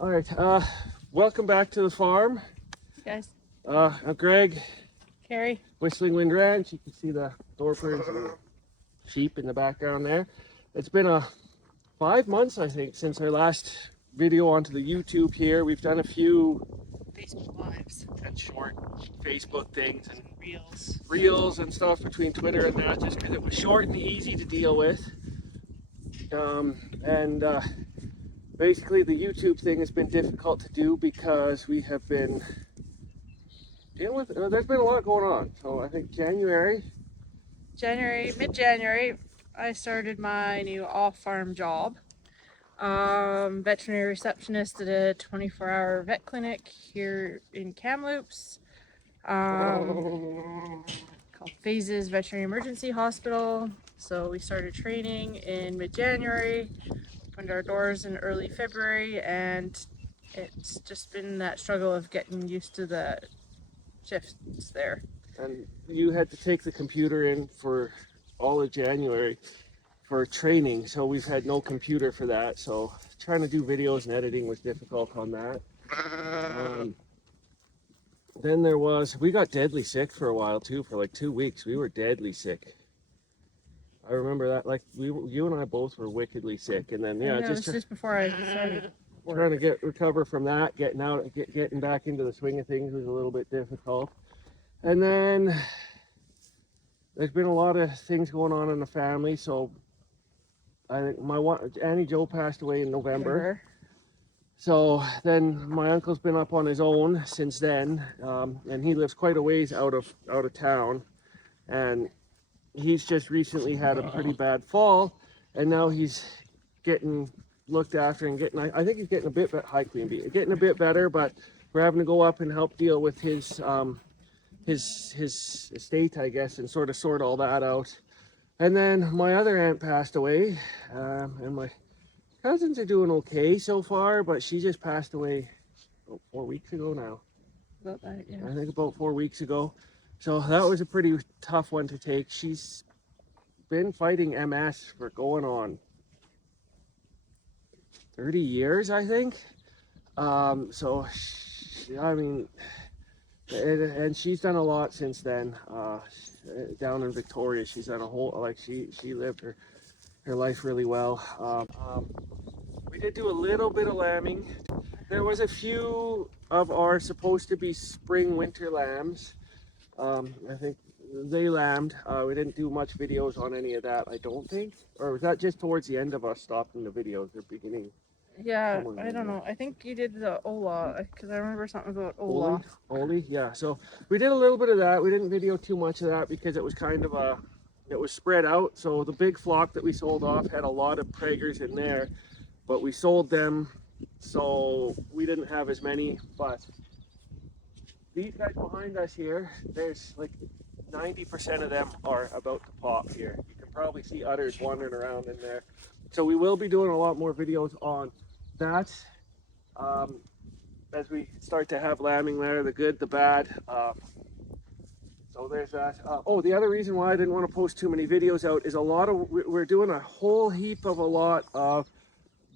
All right, welcome back to the farm. Guys, I'm Greg, Carrie. Whistling Wind Ranch. You can see the dorpers and the sheep in the background there. It's been 5 months, I think, since our last video onto the YouTube here. We've done a few Facebook Lives and short Facebook things and reels. reels and stuff between Twitter and that, just because it was short and easy to deal with. And basically the YouTube thing has been difficult to do because we have been dealing with, there's been a lot going on. So I think Mid-January, I started my new off-farm job. Veterinary receptionist at a 24-hour vet clinic here in Kamloops. Called Phases Veterinary Emergency Hospital. So we started training in mid-January, opened our doors in early February, and it's just been that struggle of getting used to the shifts there. and you had to take the computer in for all of January for training, so we've had no computer for that. So trying to do videos and editing was difficult on that. Then we got deadly sick for a while too, for like 2 weeks. We were deadly sick. I remember that, like you and I both were wickedly sick, and then Yeah, just before I started trying to recover from that, getting back into the swing of things was a little bit difficult. And then there's been a lot of things going on in the family. So I think Annie Joe passed away in November. So then my uncle's been up on his own since then, and he lives quite a ways out of town, and he's just recently had a pretty bad fall, and now he's getting looked after and I think he's getting a bit better. Hi, Queen Bee. Getting a bit better, but we're having to go up and help deal with his estate, I guess, and sort all that out. And then my other aunt passed away, and my cousins are doing okay so far, but she just passed away 4 weeks ago now. About that, yeah. I think about 4 weeks ago. So that was a pretty tough one to take. She's been fighting MS for going on 30 years, I think. So, I mean, and she's done a lot since then. Down in Victoria, she's done a whole, like she lived her life really well. We did do a little bit of lambing. There was a few of our supposed to be spring winter lambs. I think they lambed. We didn't do much videos on any of that, I don't think. Or was that just towards the end of us stopping the videos or beginning? Yeah, I don't know. I think you did the Ola, because I remember something about Ola. Oli, yeah. So we did a little bit of that. We didn't video too much of that because it was kind of it was spread out. So the big flock that we sold off had a lot of Praegers in there, but we sold them, so we didn't have as many. But these guys behind us here, there's like 90% of them are about to pop here. You can probably see udders wandering around in there. So we will be doing a lot more videos on that as we start to have lambing there, the good, the bad. So there's that. The other reason why I didn't want to post too many videos out is we're doing a whole heap of a lot of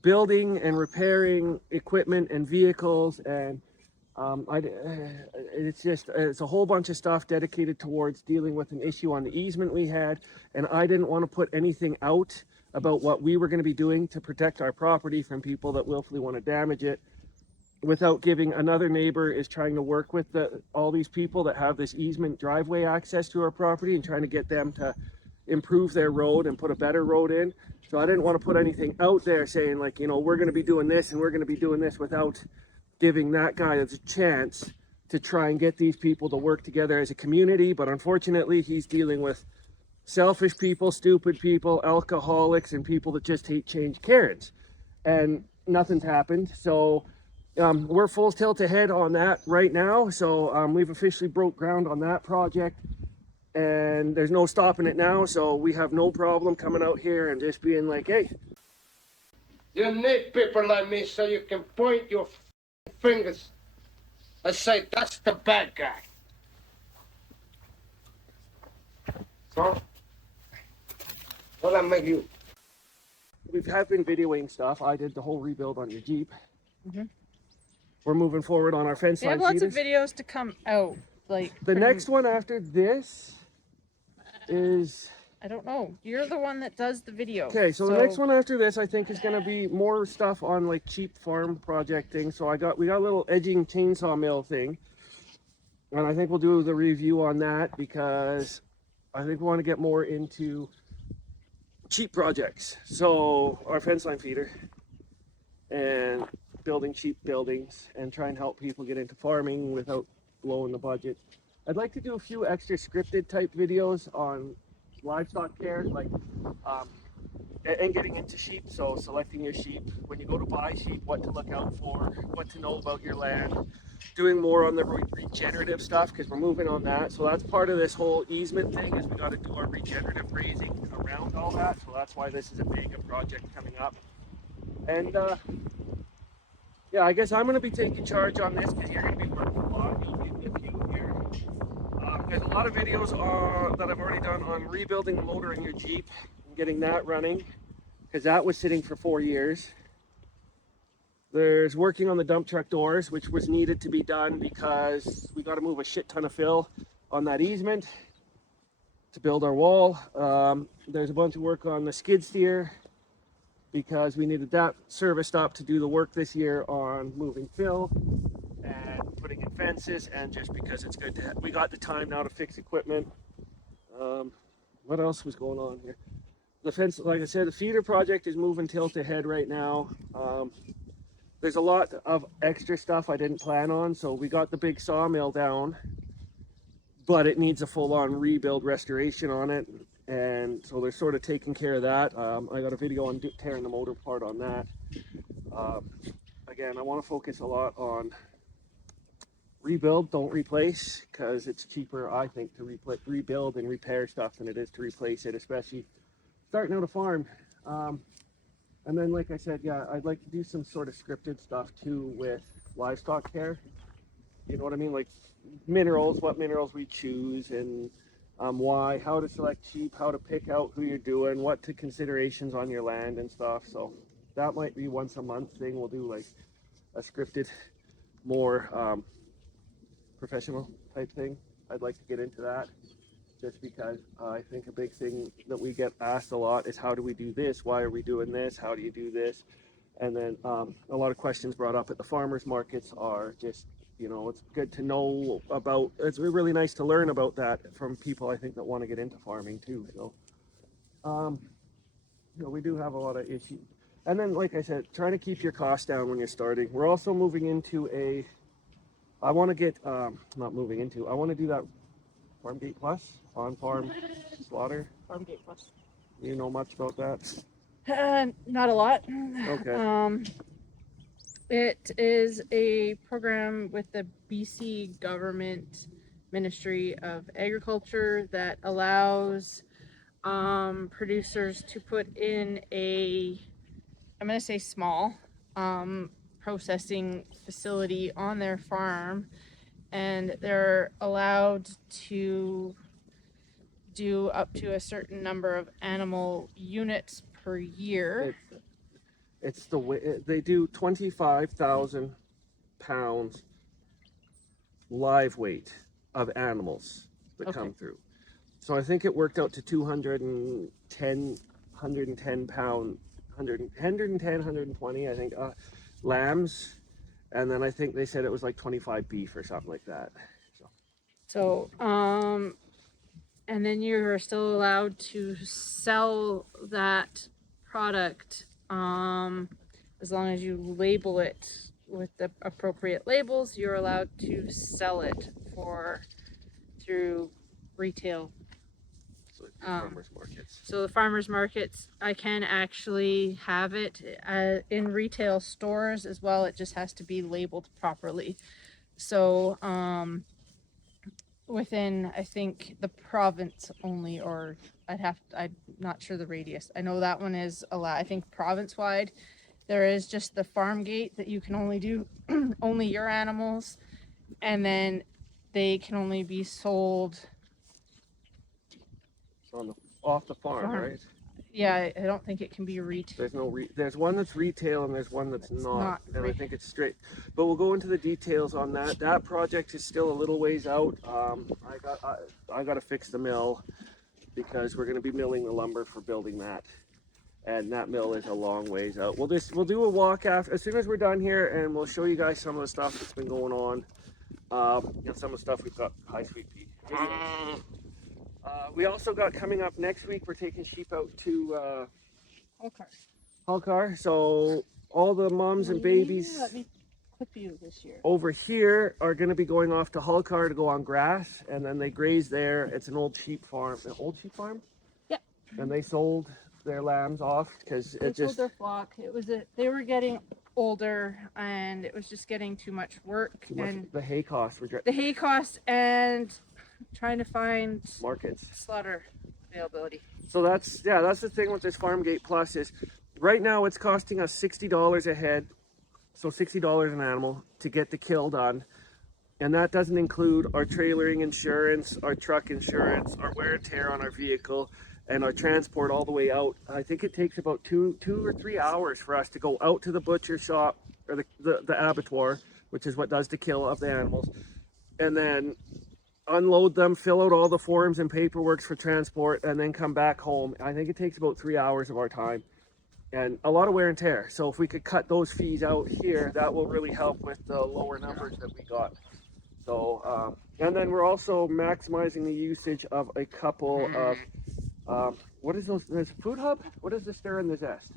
building and repairing equipment and vehicles, and it's a whole bunch of stuff dedicated towards dealing with an issue on the easement we had, and I didn't want to put anything out about what we were going to be doing to protect our property from people that willfully want to damage it, without giving another neighbor is trying to work with all these people that have this easement driveway access to our property and trying to get them to improve their road and put a better road in. So I didn't want to put anything out there saying, like, you know, we're going to be doing this and we're going to be doing this, without giving that guy a chance to try and get these people to work together as a community. But unfortunately, he's dealing with selfish people, stupid people, alcoholics, and people that just hate change, Karens, and nothing's happened. So we're full tilt ahead on that right now. So we've officially broke ground on that project, and there's no stopping it now. So we have no problem coming out here and just being like, hey, you need people like me so you can point your fingers and say, that's the bad guy. So, what I make you? We have been videoing stuff. I did the whole rebuild on your Jeep. we're moving forward on our fence We have line lots of feeders. videos to come out. Like The next one after this is, I don't know. You're the one that does the video. okay, so the next one after this I think is going to be more stuff on like cheap farm projecting. So we got a little edging chainsaw mill thing, and I think we'll do the review on that because I think we want to get more into cheap projects. So our fence line feeder and building cheap buildings and try and help people get into farming without blowing the budget. I'd like to do a few extra scripted type videos on livestock care, like and getting into sheep. So selecting your sheep, when you go to buy sheep, what to look out for, what to know about your land, doing more on the regenerative stuff because we're moving on that. So that's part of this whole easement thing, is we got to do our regenerative grazing around all that. So that's why this is a big project coming up. And yeah, I guess I'm going to be taking charge on this because you're going to be working a lot. You'll be with you here. There's a lot of videos that I've already done on rebuilding the motor in your Jeep and getting that running, because that was sitting for 4 years. There's working on the dump truck doors, which was needed to be done because we got to move a shit ton of fill on that easement to build our wall. There's a bunch of work on the skid steer because we needed that serviced up to do the work this year on moving fill and putting in fences, and just because it's good to we got the time now to fix equipment. What else was going on here? The fence, like I said, the feeder project is moving tilt ahead right now. There's a lot of extra stuff I didn't plan on. So we got the big sawmill down, but it needs a full-on rebuild restoration on it. And so they're sort of taking care of that. I got a video on tearing the motor apart on that. Again, I want to focus a lot on rebuild, don't replace, because it's cheaper, I think, to rebuild and repair stuff than it is to replace it, especially starting out a farm. And then, like I said, yeah, I'd like to do some sort of scripted stuff too with livestock care. You know what I mean? Like minerals, what minerals we choose, and why, how to select sheep, how to pick out who you're doing, what to considerations on your land and stuff. So that might be once a month thing. We'll do like a scripted, more professional type thing. I'd like to get into that, just because I think a big thing that we get asked a lot is, how do we do this? Why are we doing this? How do you do this? And then a lot of questions brought up at the farmers markets are just, you know, it's good to know about, it's really nice to learn about that from people, I think, that want to get into farming too. So, you know, we do have a lot of issues. And then, like I said, trying to keep your costs down when you're starting. We're also moving into I want to get, not moving into, I want to do that Farm Gate Plus, on-farm slaughter. Farm Gate Plus. You know much about that? Not a lot. Okay. It is a program with the BC government Ministry of Agriculture that allows producers to put in I'm going to say small, processing facility on their farm, and they're allowed to do up to a certain number of animal units per year. It's the way they do 25,000 pounds live weight of animals that come through. So I think it worked out to 110 pound, 120, I think, lambs. And then I think they said it was like 25 beef or something like that. So, and then you're still allowed to sell that product as long as you label it with the appropriate labels. You're allowed to sell it through retail. So farmers markets. So the farmers markets, I can actually have it in retail stores as well. It just has to be labeled properly. So within, I think, the province only, or I'm not sure the radius. I know that one is allowed. I think province wide, there is just the farm gate that you can only do only your animals, and then they can only be sold off the farm, right? Yeah, I don't think it can be There's no there's one that's retail and there's one that's not, not and I think it's straight. But we'll go into the details on that. That project is still a little ways out. I got to fix the mill because we're going to be milling the lumber for building that, and that mill is a long ways out. We'll do a walk after as soon as we're done here, and we'll show you guys some of the stuff that's been going on. And some of the stuff we've got high sweet pea videos. We also got coming up next week. We're taking sheep out to Halkar. So all the moms and babies Let me clip you this year. over here are going to be going off to Halkar to go on grass, and then they graze there. It's an old sheep farm. An old sheep farm? Yeah. And they sold their lambs off because They it just sold their flock. They were getting older, and it was just getting too much work. And the hay costs were the hay cost and trying to find markets. slaughter availability. So that's the thing with this Farmgate Plus is right now it's costing us $60 a head, so $60 an animal to get the kill done, and that doesn't include our trailering insurance, our truck insurance, our wear and tear on our vehicle, and our transport all the way out. I think it takes about two or 3 hours for us to go out to the butcher shop or the abattoir, which is what does the kill of the animals, and then unload them, fill out all the forms and paperwork for transport, and then come back home. I think it takes about 3 hours of our time and a lot of wear and tear. So if we could cut those fees out here, that will really help with the lower numbers that we got. So, and then we're also maximizing the usage of a couple of, what is those, there's food hub? What is the stir and the zest?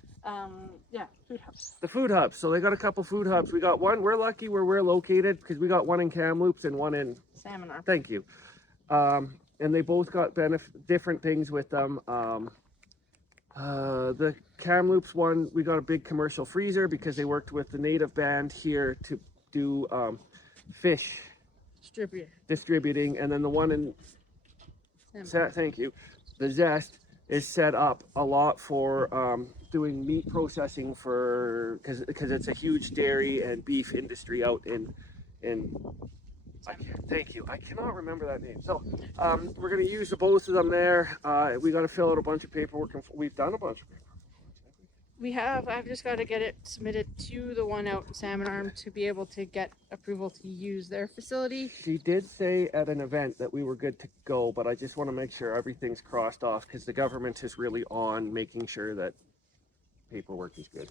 Yeah, food hubs. The food hubs. So they got a couple food hubs. We got one, we're lucky where we're located because we got one in Kamloops and one in Salmon Arm. Thank you. And they both got different things with them. The Kamloops one, we got a big commercial freezer because they worked with the native band here to do fish distributing. And then the one in, thank you, the Zest is set up a lot for doing meat processing for, because it's a huge dairy and beef industry out in thank you. I cannot remember that name. So we're going to use the both of them there. We got to fill out a bunch of paperwork, and we've done a bunch of paperwork. We have. I've just got to get it submitted to the one out in Salmon Arm to be able to get approval to use their facility. She did say at an event that we were good to go, but I just want to make sure everything's crossed off because the government is really on making sure that paperwork is good.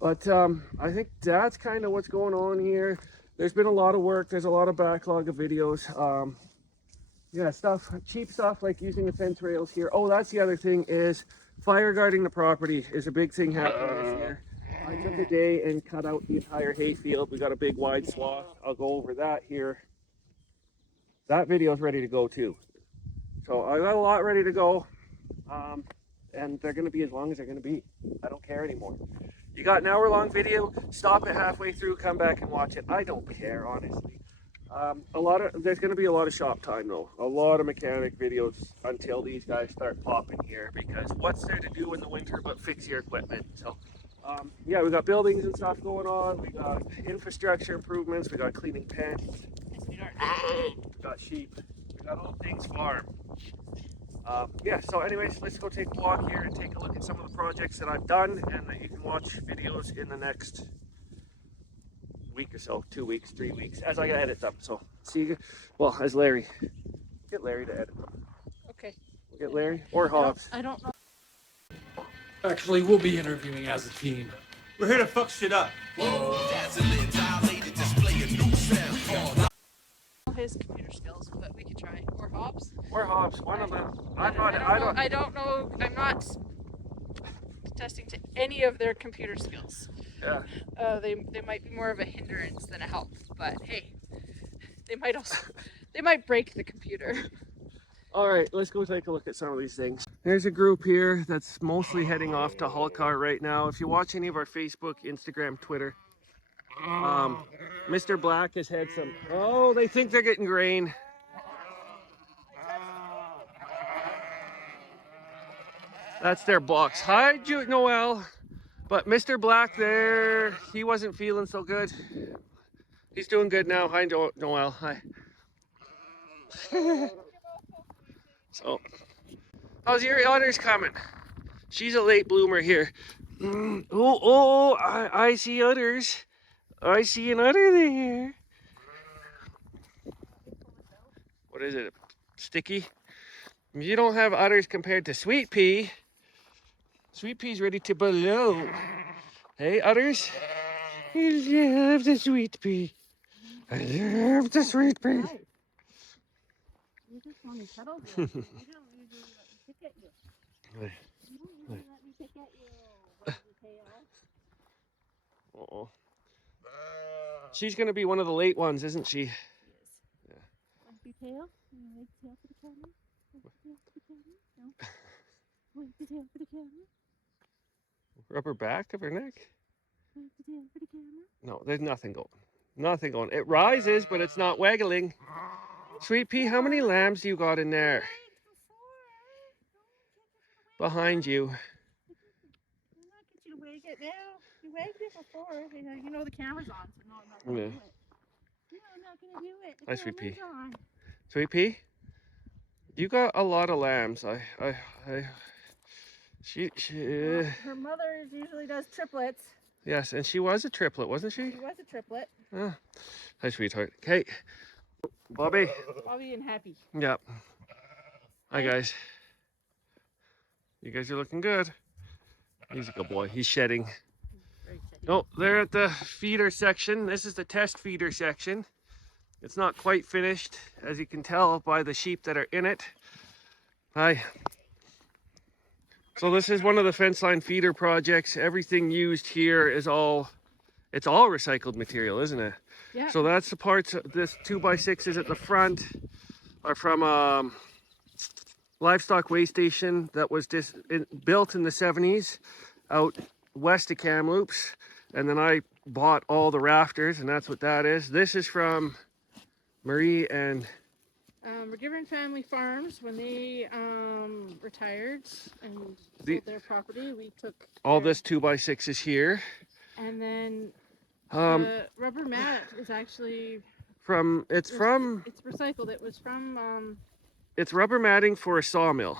But I think that's kind of what's going on here. There's been a lot of work. There's a lot of backlog of videos. Yeah, stuff, cheap stuff like using the fence rails here. Oh, that's the other thing is fire guarding the property is a big thing happening this year. I took a day and cut out the entire hay field. We got a big wide swath. I'll go over that here. That video is ready to go too. So I got a lot ready to go. And they're going to be as long as they're going to be. I don't care anymore. You got an hour-long video, stop it halfway through, come back and watch it. I don't care, honestly. There's going to be a lot of shop time, though. A lot of mechanic videos until these guys start popping here, because what's there to do in the winter but fix your equipment? So, yeah, we got buildings and stuff going on. We got infrastructure improvements. We got cleaning pens. We got sheep. We got all things farm. Yeah, so anyways, let's go take a walk here and take a look at some of the projects that I've done and that you can watch videos in the next week or so, 2 weeks, 3 weeks, as I edit them. So, see you, well, as Larry. Get Larry to edit them. Okay. Get Larry or Hobbs. I don't know. Actually, we'll be interviewing as a team. We're here to fuck shit up. His computer skills, but we could try. Or Hobbs. Or Hobbs, one of them. I don't know. I'm not testing to any of their computer skills. Yeah. They might be more of a hindrance than a help, but hey, they might break the computer. All right, let's go take a look at some of these things. There's a group here that's mostly heading off to Halkar right now. If you watch any of our Facebook, Instagram, Twitter, Mr. Black has had some, oh, they think they're getting grain. That's their box. Hi, Noel. But Mr. Black there, he wasn't feeling so good. He's doing good now. Hi, Noel. Hi. So, how's your others coming? She's a late bloomer here. Oh, I see udders. I see an udder there. What is it? Sticky? You don't have udders compared to sweet pea. Sweet pea's ready to blow. Hey, udders? I love the sweet pea. I love the sweet pea. You just want to cuddle you. You don't usually let me pick at you. You don't usually let me pick at you, Waggy tail. Uh-oh. She's going to be one of the late ones, isn't she? Yes. Yeah. Waggy tail? You want the tail for the camera? Want the tail for the camera? No? Want the tail for the camera? Rubber back of her neck? Want the tail for the camera? No, there's nothing going. Nothing going. It rises, but it's not waggling. Sweet pea, how many lambs do you got in there? Behind you. I'm not get you to wag it now. You wagged it before. You know the camera's on, so no, I'm not going to do it. No, I'm not going to do it. The Hi, Sweet Pea. camera's on. Sweet pea, you got a lot of lambs. She Her mother usually does triplets. yes, and she was a triplet, wasn't she? She was a triplet. Ah. Hi, sweetheart. Okay, Bobby. Bobby and Happy. Yep. Hi, guys. You guys are looking good. He's a good boy. He's shedding. Very excited. Oh, they're at the feeder section. This is the test feeder section. It's not quite finished, as you can tell by the sheep that are in it. Hi. So this is one of the fence line feeder projects. Everything used here is it's all recycled material, isn't it? Yeah. So that's the parts, this 2x6s at the front are from livestock waste station that was built in the 70s out west of Kamloops. And then I bought all the rafters, and that's what that is. This is from Marie and McGivern Family Farms. When they retired and sold their property, we took all their, this 2x6 is here. and then the rubber mat is actually it's recycled. It was from it's rubber matting for a sawmill.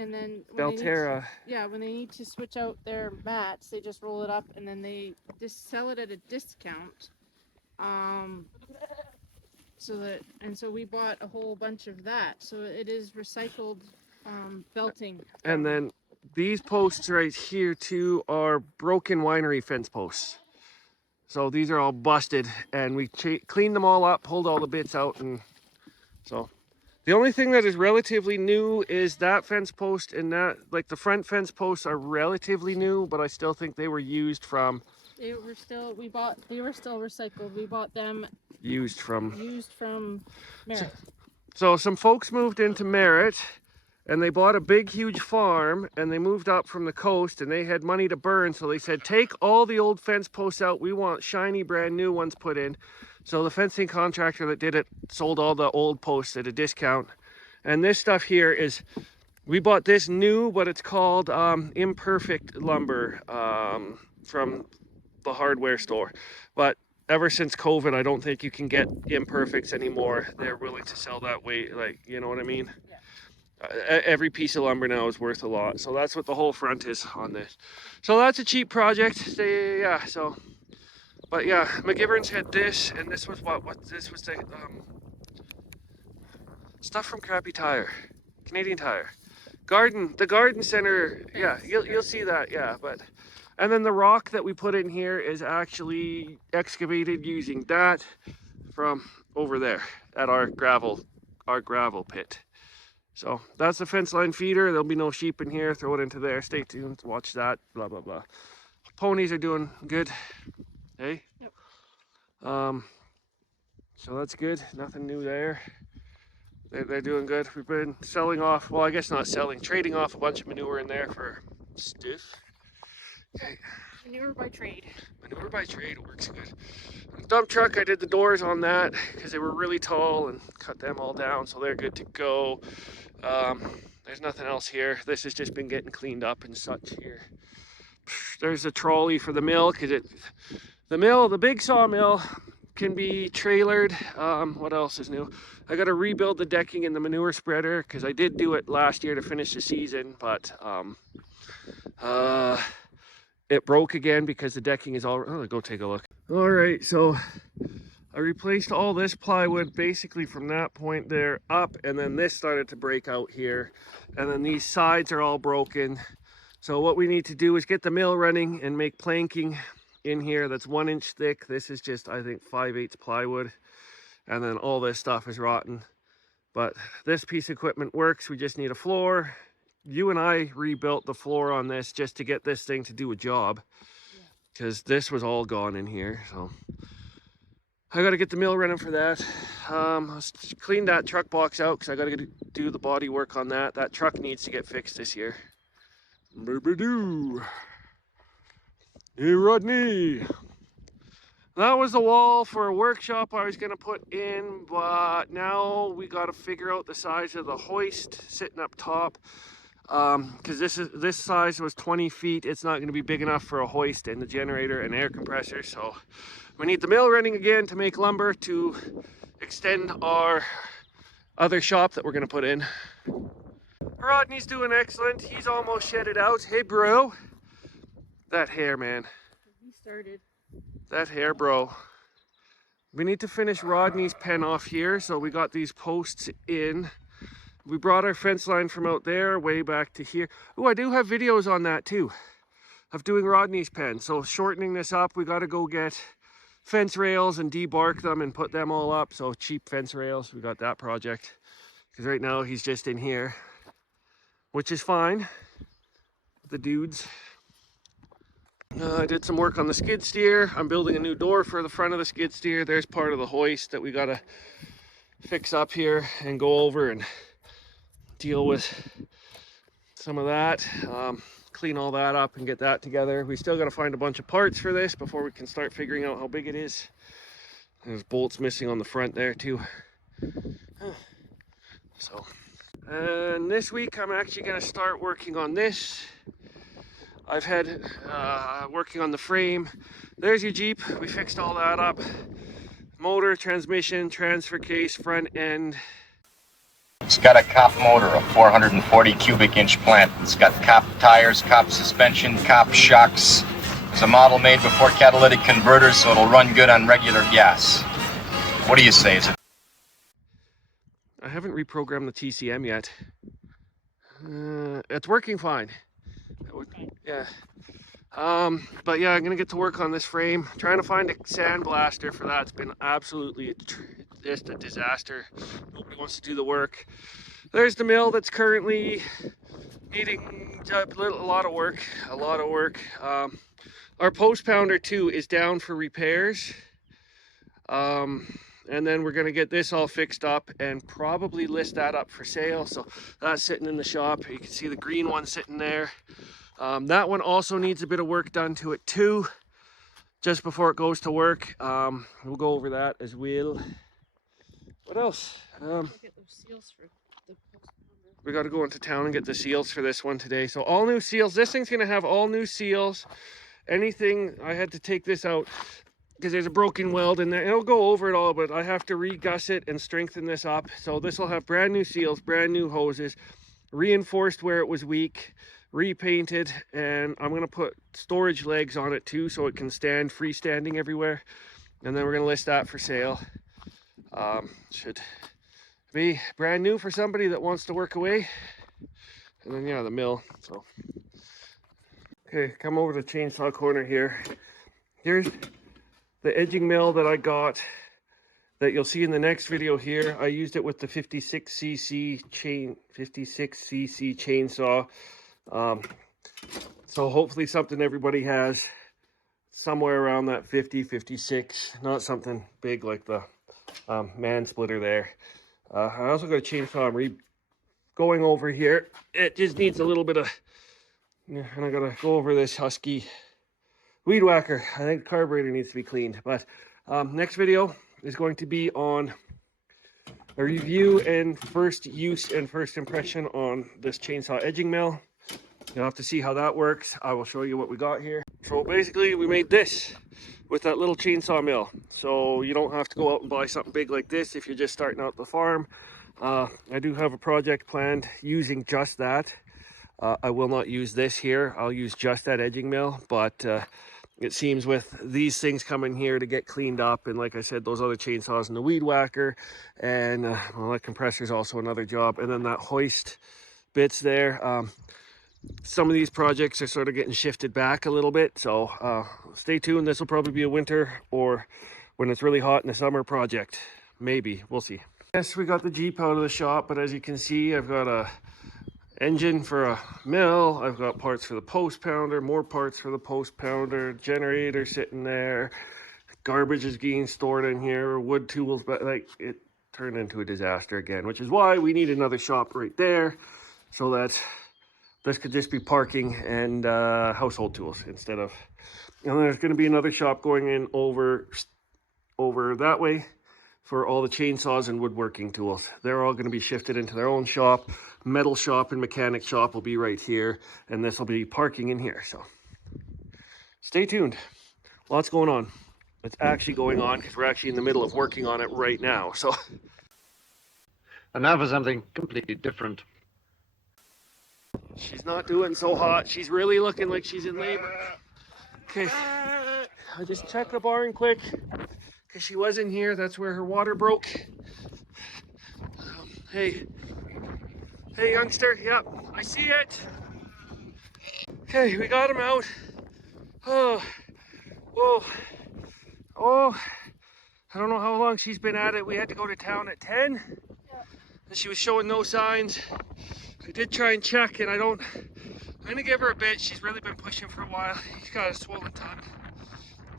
and then when Belterra. when they need to switch out their mats, they just roll it up and then they just sell it at a discount. So we bought a whole bunch of that. So it is recycled belting. And then these posts right here too are broken winery fence posts. So these are all busted, and we cleaned them all up, pulled all the bits out, and so the only thing that is relatively new is that fence post, and that, like, the front fence posts are relatively new, but I still think they were used from. They were still recycled. We bought them Used from Merritt. So some folks moved into Merritt, and they bought a big, huge farm, and they moved up from the coast, and they had money to burn, so they said, take all the old fence posts out. We want shiny, brand new ones put in. So the fencing contractor that did it sold all the old posts at a discount. And this stuff here is, we bought this new, but it's called imperfect lumber from the hardware store. But ever since COVID, I don't think you can get imperfects anymore. They're willing to sell that way, like, you know what I mean? Yeah. Every piece of lumber now is worth a lot. So that's what the whole front is on this. So that's a cheap project. But yeah, McGivern's had this, and this was this was the stuff from Crappy Tire, Canadian Tire. The garden center, yeah, you'll see that, yeah, but. And then the rock that we put in here is actually excavated using that from over there at our gravel pit. So that's the fence line feeder. There'll be no sheep in here. Throw it into there. Stay tuned. Watch that. Blah, blah, blah. Ponies are doing good. Hey? Yep. So that's good. Nothing new there. They're doing good. We've been selling off, well, I guess not selling, trading off a bunch of manure in there for stuff. Okay. Manure by trade. Manure by trade works good. Dump truck, I did the doors on that because they were really tall and cut them all down, so they're good to go. There's nothing else here. This has just been getting cleaned up and such here. There's a trolley for the mill because the big sawmill can be trailered. What else is new? I got to rebuild the decking and the manure spreader because I did do it last year to finish the season, but it broke again because the decking is all... Oh, go take a look. All right, so I replaced all this plywood basically from that point there up, and then this started to break out here, and then these sides are all broken. So what we need to do is get the mill running and make planking in here that's 1 inch thick. This is just, I think, 5/8 plywood, and then all this stuff is rotten. But this piece of equipment works. We just need a floor. You and I rebuilt the floor on this just to get this thing to do a job, because this was all gone in here. So I got to get the mill running for that. Let's clean that truck box out because I got to do the body work on that. That truck needs to get fixed this year. Boop-a-doo. Hey, Rodney. That was the wall for a workshop I was going to put in, but now we got to figure out the size of the hoist sitting up top. Because this size was 20 feet. It's not going to be big enough for a hoist and the generator and air compressor. So we need the mill running again to make lumber to extend our other shop that we're going to put in. Rodney's doing excellent. He's almost shedded out. Hey, bro. That hair, man. He started. That hair, bro. We need to finish Rodney's pen off here. So we got these posts in. We brought our fence line from out there way back to here. Oh, I do have videos on that too, of doing Rodney's pen. So shortening this up, we got to go get fence rails and debark them and put them all up. So cheap fence rails, we got that project. Because right now he's just in here, which is fine. The dudes. I did some work on the skid steer. I'm building a new door for the front of the skid steer. There's part of the hoist that we got to fix up here and go over and deal with some of that, clean all that up and get that together. We still got to find a bunch of parts for this before we can start figuring out how big it is. There's bolts missing on the front there too. So, and this week I'm actually going to start working on this. I've had working on the frame. There's your Jeep. We fixed all that up. Motor, transmission, transfer case, front end. It's got a cop motor, a 440 cubic inch plant. It's got cop tires, cop suspension, cop shocks. It's a model made before catalytic converters, so it'll run good on regular gas. What do you say? Is it? I haven't reprogrammed the TCM yet. It's working fine. Yeah. But yeah, I'm gonna get to work on this frame. Trying to find a sandblaster for that. It's been absolutely just a disaster. Nobody wants to do the work. There's the mill that's currently needing a lot of work. Our post pounder too is down for repairs. And then we're gonna get this all fixed up and probably list that up for sale. So that's sitting in the shop. You can see the green one sitting there. That one also needs a bit of work done to it too, just before it goes to work. We'll go over that as well. What else? Get those seals for the post. We got to go into town and get the seals for this one today. So all new seals. This thing's going to have all new seals. Anything, I had to take this out because there's a broken weld in there. It'll go over it all, but I have to re-gusset and strengthen this up. So this will have brand new seals, brand new hoses, reinforced where it was weak, repainted, and I'm going to put storage legs on it too so it can stand freestanding everywhere. And then we're going to list that for sale. Should be brand new for somebody that wants to work away. And then yeah, the mill. So okay, come over to chainsaw corner here. Here's the edging mill that I got that you'll see in the next video here. I used it with the 56cc chainsaw. So hopefully something everybody has somewhere around that 50, 56, not something big like the man splitter there. I also got a chainsaw I'm going over here. It just needs a little bit of, and I gotta go over this Husky weed whacker. I think the carburetor needs to be cleaned, but next video is going to be on a review and first use and first impression on this chainsaw edging mill. You'll have to see how that works. I will show you what we got here. So basically we made this. with that little chainsaw mill. So you don't have to go out and buy something big like this if you're just starting out the farm. I do have a project planned using just that. I will not use this here. I'll use just that edging mill, but it seems with these things coming here to get cleaned up, and like I said, those other chainsaws and the weed whacker, and well, that compressor is also another job, and then that hoist bits there. Some of these projects are sort of getting shifted back a little bit, so stay tuned. This will probably be a winter, or when it's really hot in the summer project. Maybe, we'll see. Yes, we got the Jeep out of the shop, but as you can see, I've got a engine for a mill, I've got parts for the post pounder, more parts for the post pounder, generator sitting there, garbage is getting stored in here, wood tools, but like it turned into a disaster again, which is why we need another shop right there, so that this could just be parking and household tools instead of, and there's going to be another shop going in over that way for all the chainsaws and woodworking tools. They're all going to be shifted into their own shop. Metal shop and mechanic shop will be right here, and this will be parking in here. So stay tuned. Lots going on. It's actually going on because we're actually in the middle of working on it right now. So, And now for something completely different. she's not doing so hot. She's really looking like she's in labor. Okay, I just checked the barn quick because she was in here. That's where her water broke. Hey, youngster. Yep, I see it. Okay, we got him out. Oh, whoa. Oh, I don't know how long she's been at it. We had to go to town at 10. And she was showing no signs. I did try and check, and I'm gonna give her a bit. She's really been pushing for a while. She's got a swollen tongue.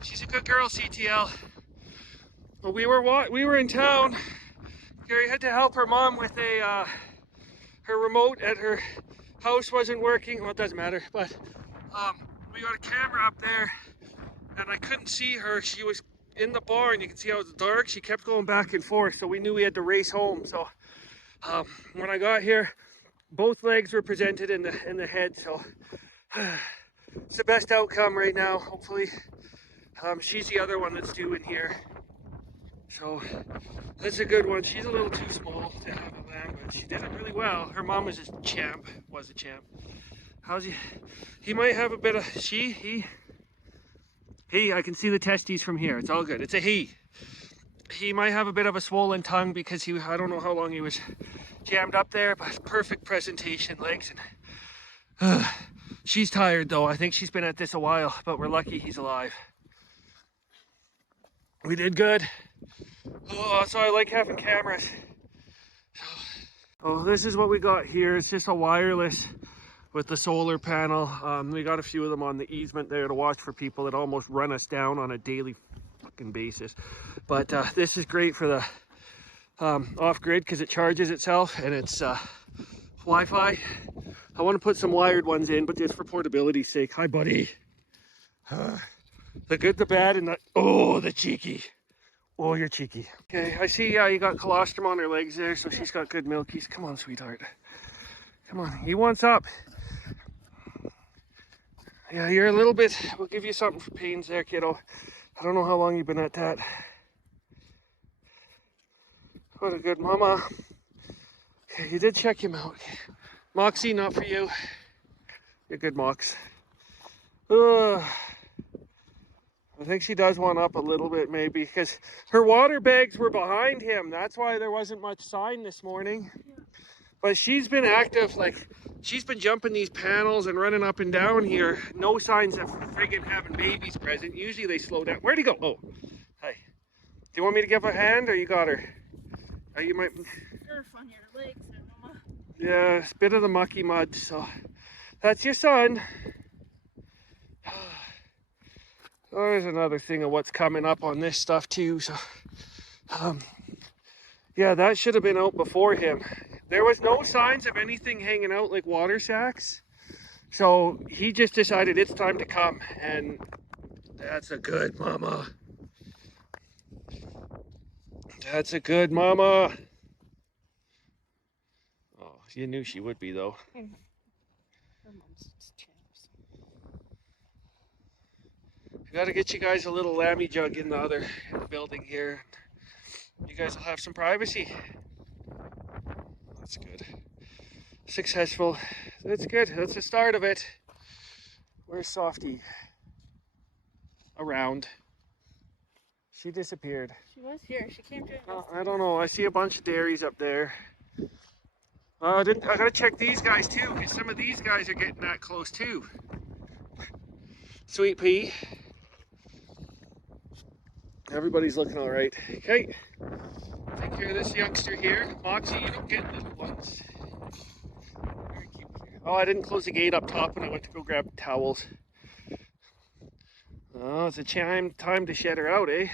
She's a good girl, CTL. But we were in town. Gary had to help her mom with her remote at her house wasn't working. Well, it doesn't matter, but we got a camera up there, and I couldn't see her. She was in the barn. You can see how it's dark. She kept going back and forth, so we knew we had to race home. So when I got here, both legs were presented in the head, so it's the best outcome right now, hopefully. She's the other one that's due in here, so that's a good one. She's a little too small to have a lamb, but she did it really well. Her mom was a champ. How's he? He might have a bit of he. I can see the testes from here. It's all good. It's a he. He might have a bit of a swollen tongue because I don't know how long he was jammed up there, but perfect presentation, legs. And she's tired though. I think she's been at this a while, but we're lucky he's alive. We did good. Oh, so I like having cameras. Oh, this is what we got here. It's just a wireless with the solar panel. We got a few of them on the easement there to watch for people that almost run us down on a daily fucking basis. But this is great for the off-grid because it charges itself, and it's Wi-Fi. I want to put some wired ones in, but just for portability's sake. Hi, buddy. The good, the bad, and the cheeky. Oh, you're cheeky. Okay, I see you got colostrum on her legs there, so she's got good milkies. Come on, sweetheart. Come on, he wants up. Yeah, you're a little bit, we'll give you something for pains there, kiddo. I don't know how long you've been at that. What a good mama. Okay, you did check him out. Moxie, not for you. You're good, Mox. I think she does want up a little bit maybe because her water bags were behind him. That's why there wasn't much sign this morning. But she's been active, like she's been jumping these panels and running up and down here. No signs of friggin' having babies present. Usually they slow down. Where'd he go? Oh, hi. Do you want me to give a hand or you got her? You might. Surf on your legs, Mama. Yeah, it's a bit of the mucky mud. So that's your son. Oh, there's another thing of what's coming up on this stuff too. So, yeah, that should have been out before him. There was no signs of anything hanging out like water sacks. So he just decided it's time to come, and that's a good mama. That's a good mama. Oh, you knew she would be though. Gotta get you guys a little lammy jug in the building here. You guys will have some privacy. That's good. Successful. That's good. That's the start of it. Where's Softy? Around. She disappeared. She was here. She came to I don't know. I see a bunch of dairies up there. I gotta check these guys too, because some of these guys are getting that close too. Sweet pea. Everybody's looking all right. Okay. Take care of this youngster here. Moxie, you don't get little ones. Very cute. Oh, I didn't close the gate up top when I went to go grab towels. Oh, it's a time to shed her out, eh?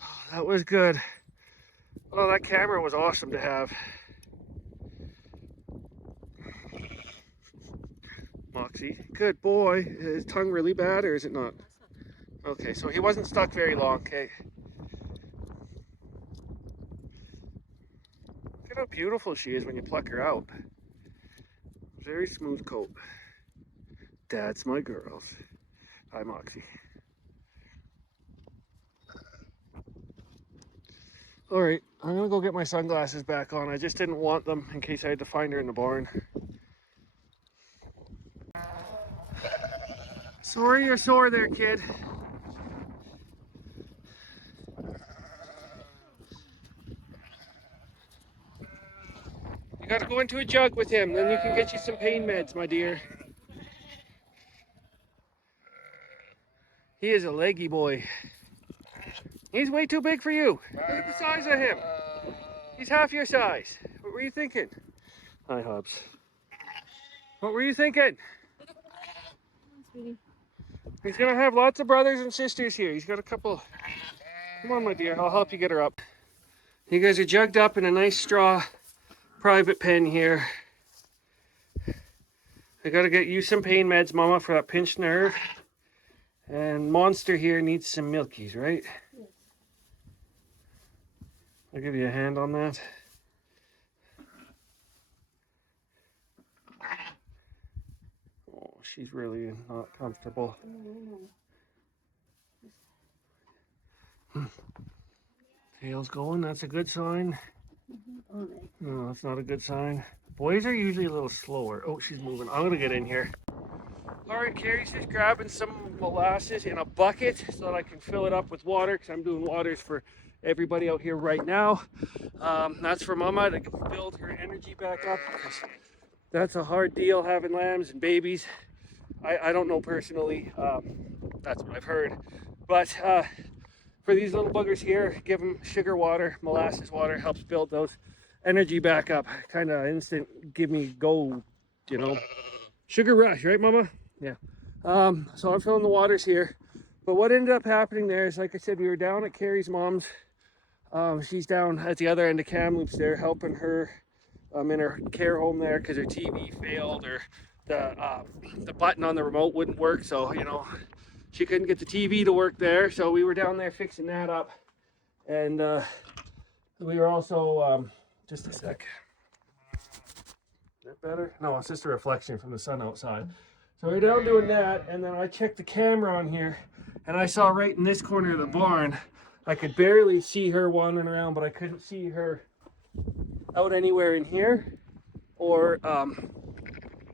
Oh, that was good. Oh, that camera was awesome to have. Moxie, good boy. Is his tongue really bad or is it not? Okay, so he wasn't stuck very long, okay. Look at how beautiful she is when you pluck her out. Very smooth coat. That's my girls. Hi, Moxie. All right, I'm gonna go get my sunglasses back on. I just didn't want them in case I had to find her in the barn. Sorry you're sore there, kid. You gotta go into a jug with him, then you can get you some pain meds, my dear. He is a leggy boy. He's way too big for you. Look at the size of him. He's half your size. What were you thinking? Hi, Hobbs. What were you thinking? He's gonna have lots of brothers and sisters here. He's got a couple. Come on, my dear. I'll help you get her up. You guys are jugged up in a nice straw private pen here. I gotta get you some pain meds, Mama, for that pinched nerve. And Monster here needs some milkies, right? Yes. I'll give you a hand on that. Oh, she's really not comfortable. Tail's going, that's a good sign. No, that's not a good sign. Boys are usually a little slower. Oh, she's moving. I'm gonna get in here. All right, Carrie's just grabbing some molasses in a bucket so that I can fill it up with water because I'm doing waters for everybody out here right now. That's for Mama to build her energy back up because that's a hard deal having lambs and babies. I don't know personally. That's what I've heard. But for these little buggers here, give them sugar water, molasses water, helps build those energy back up. Kind of instant give me go, you know. Sugar rush, right, Mama? Yeah. So I'm filling the waters here. But what ended up happening there is, like I said, we were down at Carrie's mom's. She's down at the other end of Kamloops there, helping her in her care home there because her TV failed or the button on the remote wouldn't work. So, you know, she couldn't get the TV to work there. So we were down there fixing that up. And we were also, just a sec. Is that better? No, it's just a reflection from the sun outside. So we're down doing that, and then I checked the camera on here, and I saw right in this corner of the barn, I could barely see her wandering around, but I couldn't see her out anywhere in here or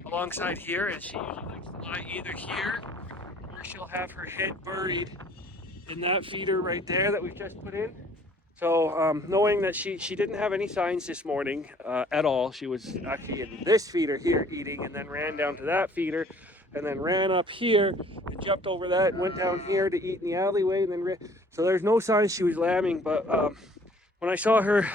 alongside here, and she usually likes to lie either here or she'll have her head buried in that feeder right there that we just put in. So knowing that she didn't have any signs this morning at all, she was actually in this feeder here eating and then ran down to that feeder and then ran up here and jumped over that and went down here to eat in the alleyway and then so there's no signs she was lambing. But when I saw her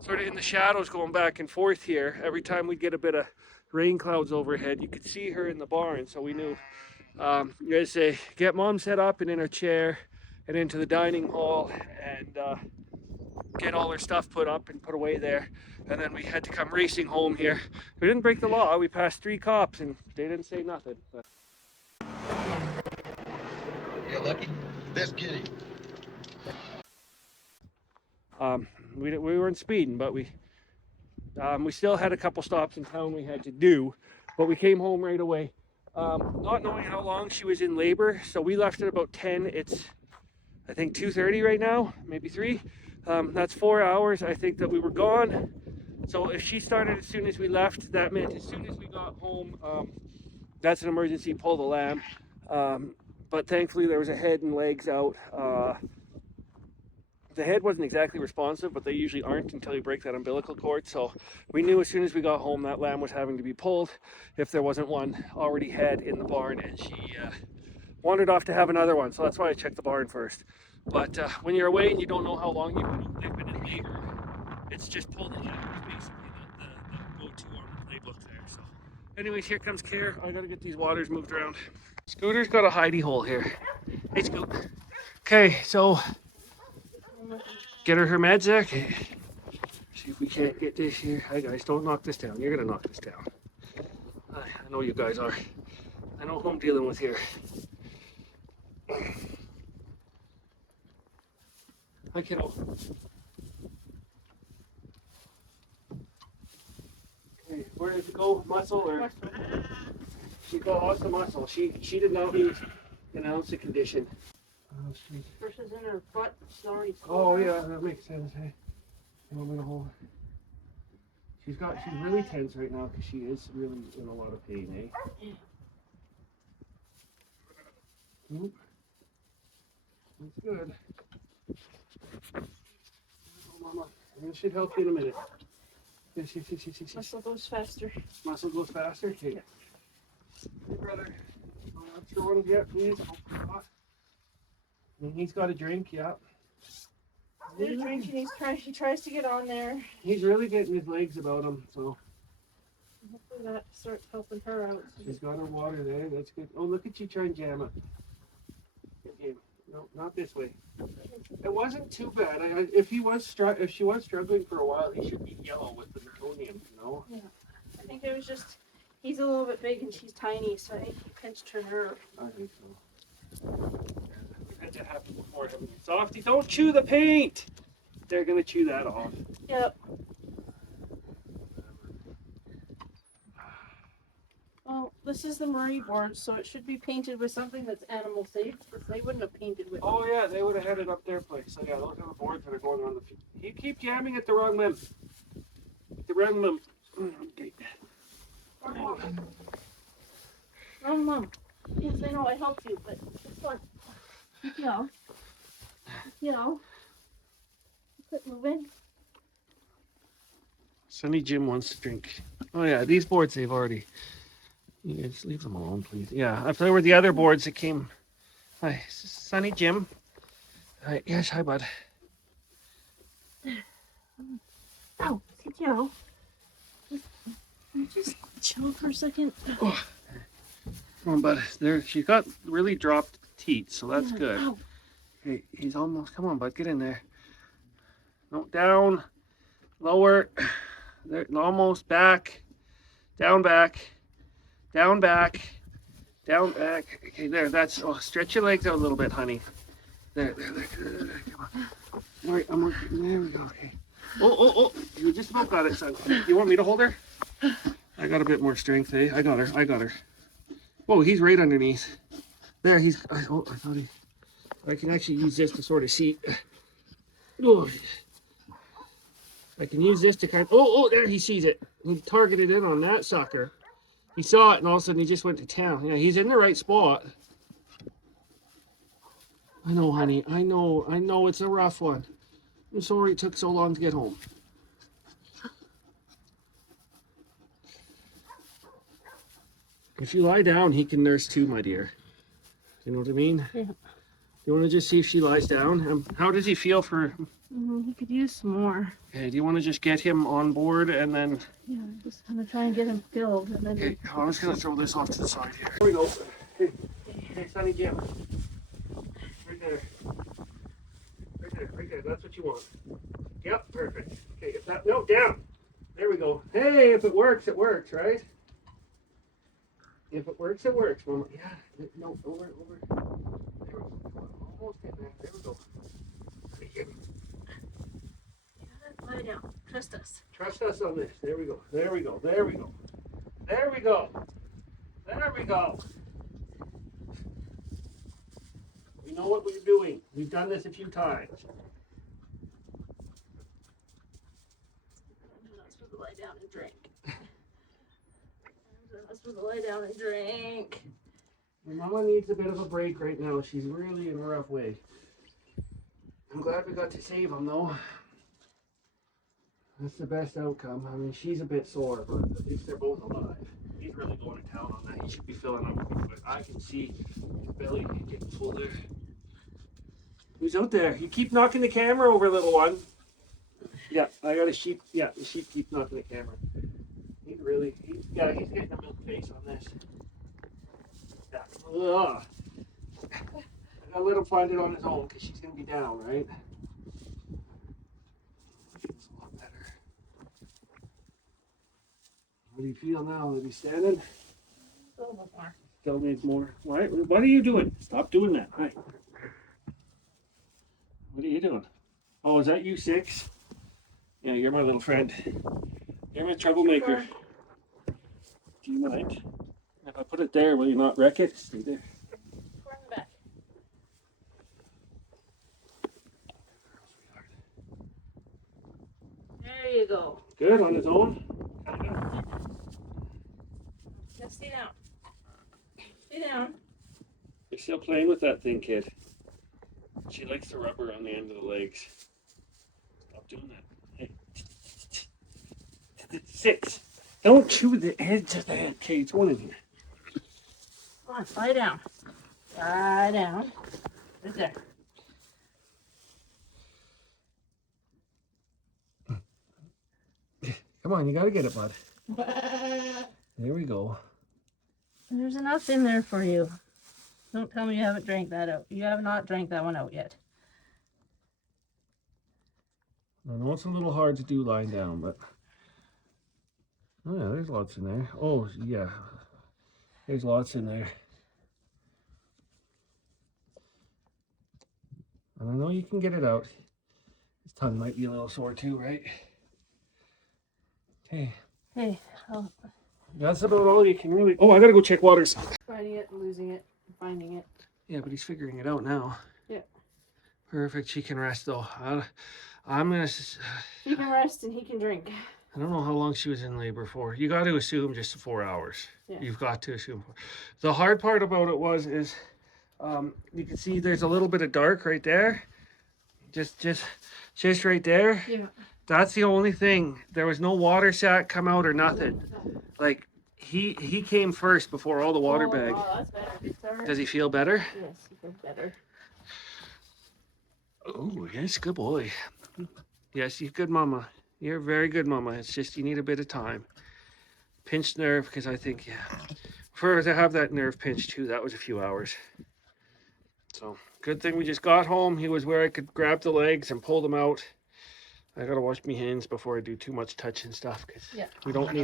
sort of in the shadows going back and forth here, every time we'd get a bit of rain clouds overhead, you could see her in the barn. So we knew you guys say get Mom set up and in her chair and into the dining hall and get all her stuff put up and put away there. And then we had to come racing home here. We didn't break the law. We passed 3 cops and they didn't say nothing. But... You're lucky. This kitty. We weren't speeding, but we still had a couple stops in town we had to do, but we came home right away. not knowing how long she was in labor. So we left at about 10. It's, I think, 2:30 right now, maybe 3. That's 4 hours, I think, that we were gone. So if she started as soon as we left, that meant as soon as we got home, that's an emergency, pull the lamb. But thankfully there was a head and legs out. The head wasn't exactly responsive, but they usually aren't until you break that umbilical cord. So we knew as soon as we got home that lamb was having to be pulled if there wasn't one already had in the barn, and she wandered off to have another one. So that's why I checked the barn first. But when you're away and you don't know how long they've been in labor, it's just pull the lamb is basically the go-to on the playbook there. So anyways, here comes Care. I gotta get these waters moved around. Scooter's got a hidey hole here. Hey, Scoot. Okay, so get her meds there. Okay. See if we can't get this here. Hi guys, don't knock this down. You're gonna knock this down. I know you guys are. I know who I'm dealing with here. Hi kiddo. Okay, where did it go? Muscle or? She got lots of muscle. She did not need an ounce of condition. Oh, Versus in her butt, sorry. oh yeah, that makes sense. Hey, you want me to hold? She's really tense right now because she is really in a lot of pain, eh? Nope. That's good. Oh, Mama. This should help you in a minute. Yes. Muscle goes faster. Muscle goes faster? Okay. Yeah. Hey, brother. That's your one yet, please. And he's got a drink, yeah. He's drinking, he tries to get on there. He's really getting his legs about him, so. Hopefully that starts helping her out. She's got her water there, that's good. Oh, look at you try and jam it. No, not this way. It wasn't too bad. If she was struggling for a while, he should be yellow with the meconium, you know? Yeah. I think it was just, he's a little bit big and she's tiny, so I think he pinched her nerve. I think so. We've had that happen before, haven't we? Softy, don't chew the paint! They're gonna chew that off. Yep. Well, this is the Murray board, so it should be painted with something that's animal safe, because they wouldn't have painted with it. Oh yeah, they would have had it up their place. So yeah, those are the boards that are going on the feet. You keep jamming at the wrong limb. The wrong limb. Okay. Wrong mom. Yes, I know, I helped you, but it's fun. Quit moving. Sonny Jim wants to drink. Oh yeah, these boards they've already. You guys leave them alone, please. Yeah, if there were the other boards that came. Hi, Sonny Jim. Hi, yes, hi, bud. Oh, just chill for a second. Oh. Come on, bud. There, she got really dropped teeth, so that's good. Ow. Hey, he's almost. Come on, bud, get in there. No, down, lower. There, almost back, down, back, down, back, down, back. Okay, there. That's. Oh, stretch your legs out a little bit, honey. There. Come on. All right, I'm working. There we go. Okay. Oh! You just about got it, son. You want me to hold her? I got a bit more strength, eh? I got her. Whoa, he's right underneath. There, he's. I thought he. I can actually use this to sort of see. Oh, I can use this to kind of. Oh, there, he sees it. He targeted in on that sucker. He saw it, and all of a sudden he just went to town. Yeah, he's in the right spot. I know, honey. I know. It's a rough one. I'm sorry it took so long to get home. If you lie down, he can nurse too, my dear. You know what I mean? Yeah. You want to just see if she lies down? How does he feel for... He could use some more. Okay, do you want to just get him on board and then... Yeah, just kind of try and get him filled. And then Okay, I'm just going to throw this off to the side here. Here we go. Hey, Sonny Jim. Right there. Right there. That's what you want. Yep, perfect. Okay, if that... No, down. There we go. Hey, if it works, right? If it works, Mama. Yeah. No, over. There we go. Almost getting there. There we go. lie down. Trust us. Trust us on this. There we go. There we go. We know what we're doing. We've done this a few times. I'm not supposed to lie down and drink. I'm not supposed to lie down and drink. Mama needs a bit of a break right now. She's really in a rough way. I'm glad we got to save him though. That's the best outcome. I mean, she's a bit sore, but at least they're both alive. He's really going to town on that. He should be filling up, but I can see his belly getting full there. Who's out there? You keep knocking the camera over, little one. Yeah, I got a sheep. Yeah, the sheep keeps knocking the camera. He's getting a milk face on this. Yeah. Ugh. I gotta let him find it on his own because she's gonna be down, right? Feels a lot better. How do you feel now? Is he standing? A little bit more. Still needs more. What are you doing? Stop doing that. Hi. What are you doing? Oh, is that you, 6? Yeah, you're my little friend. You're my troublemaker. Do you mind? If I put it there, will you not wreck it? Stay there. Pour in the back. There you go. Good on his own. Now stay down. Stay down. You're still playing with that thing, kid. She likes the rubber on the end of the legs. Stop doing that. Hey. 6. Don't chew the edge of the head. Okay, it's one in here. Come on, lie down. Lie down. Right there. Come on, you gotta get it, bud. There we go. There's enough in there for you. Don't tell me you haven't drank that out. You have not drank that one out yet. I know it's a little hard to do lying down, but oh yeah, there's lots in there. Oh yeah, there's lots in there. And I know you can get it out. His tongue might be a little sore too, right? Okay. Hey, oh, That's about all you can really. Oh, I gotta go check waters. finding it, losing it, finding it. Yeah, but he's figuring it out now. Yeah. Perfect. She can rest though. I'm gonna. He can rest and he can drink. I don't know how long she was in labor for. You got to assume just 4 hours. Yeah. You've got to assume. The hard part about it is, you can see there's a little bit of dark right there. Just right there. Yeah. That's the only thing. There was no water sack come out or nothing. Like he came first before all the water bag. Oh, that's better. Does he feel better? Yes, he feels better. Oh, yes, good boy. Yes, you're good, mama. You're a very good mama. It's just you need a bit of time. Pinched nerve, because I think, yeah, for her to have that nerve pinched too, that was a few hours. So, good thing we just got home. He was where I could grab the legs and pull them out. I gotta wash my hands before I do too much touching stuff, because Yeah. we don't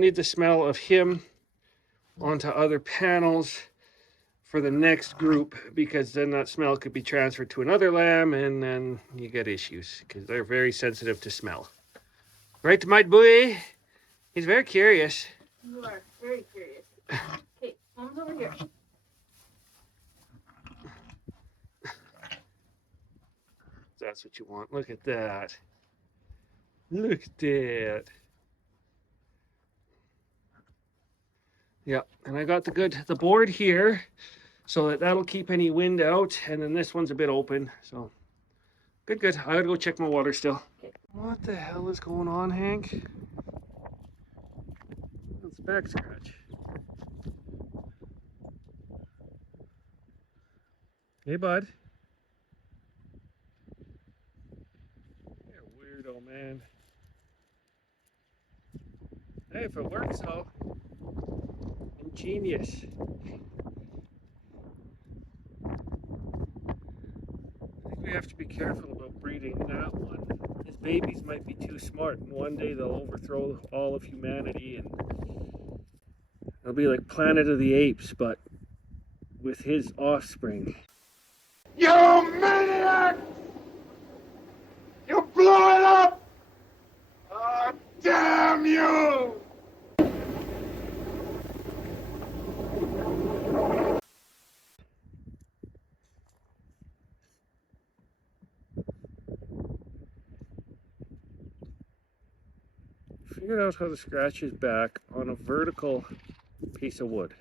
need the smell of him onto other panels for the next group, because then that smell could be transferred to another lamb and then you get issues because they're very sensitive to smell. Right, my boy? He's very curious. You are very curious. Okay, mom's over here. That's what you want. Look at that. Look at that. Yeah, and I got the board here so that'll keep any wind out, and then this one's a bit open, so good. I gotta go check my water still. Okay. What the hell is going on, Hank? It's a back scratch. Hey, bud. You're a weirdo, man. Hey, if it works, though. Ingenious. I think we have to be careful about breeding that one. His babies might be too smart, and one day they'll overthrow all of humanity, and it'll be like Planet of the Apes, but with his offspring. You maniac! You blew it up! Oh, damn you! figured out how to scratch his back on a vertical piece of wood.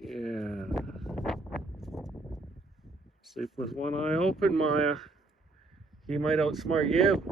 Yeah. Sleep with one eye open, Maya. He might outsmart you.